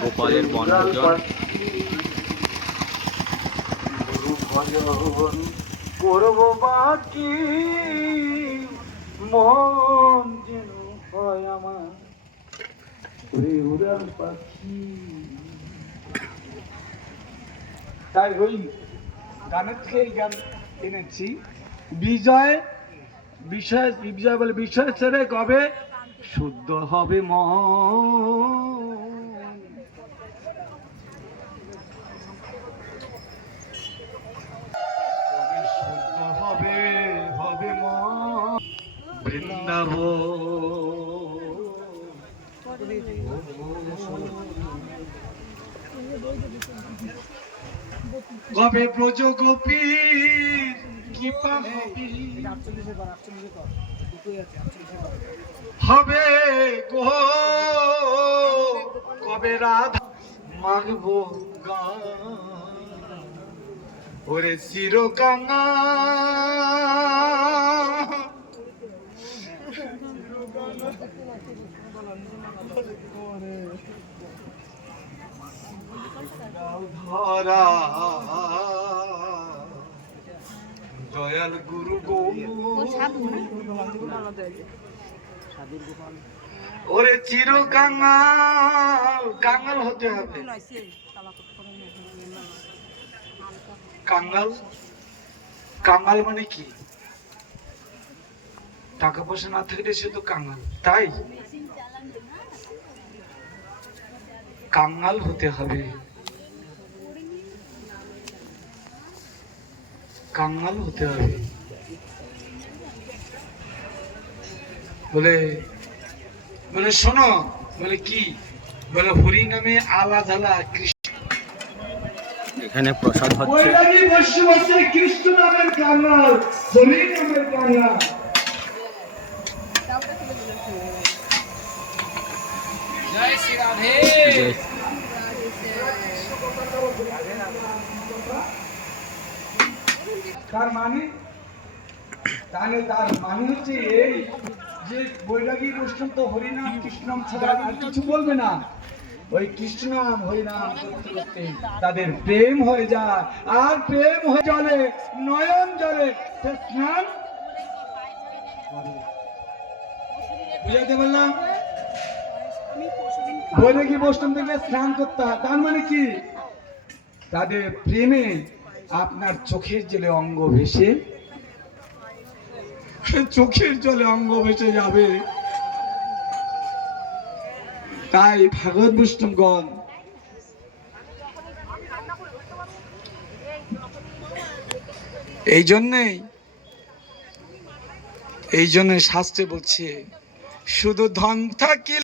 গোপালের বনভোজন করবো বাকি মন যেন হয় আমার উড়াল পাখি। তাই ওই গানের থেকে এই গান এনেছি। বিজয় বলে বিষয় ছেড়ে কবে শুদ্ধ হবে মন, শুদ্ধ হবে মন কবে ব্রজ গোপীর কৃপা হবে গো, কবে রাধা মাগবো গান ওরে চিরকাঙা ধরা দয়াল গুরু গো ওরে চির কাঙ্গাল হতে হবে। কাঙ্গাল মানে কি? টাকা পয়সা না থাকলে সে তো কাঙ্গাল, তাই কাঙ্গাল হতে হবে, কাঙ্গাল হতে হবে। বলে শোনো, বলে কি বলে হরি নামে আলা ঝালা কৃষ্ণ, এখানে প্রসাদ হচ্ছে। কৃষ্ণ নামের কাঙ্গাল, হরি নামের কাঙ্গাল। জয় শ্রী রাধে। তার মানে তার মানে হচ্ছে এই যে বৈরাগী বৈষ্ণব তো হরিনাম কৃষ্ণনাম ছাড়া আর কিছু বলবে না। ওই কৃষ্ণনাম হরিনাম করতে করতে তাদের প্রেম হয়ে যায়, আর প্রেম হয়ে জলে নয়ন জলে স্নান। বুঝাতে বললাম? বৈরাগী বৈষ্ণব থেকে স্নান করতে হয়, তার মানে কি তাদের প্রেমে আপনার চোখের জলে অঙ্গ ভেসে, চোখের জলে অঙ্গ ভেসে যাবে। তাই ভাগবত বৈষ্ণবগণ এই জন্যে শাস্ত্রে বলছে শুধু ধন থাকিলে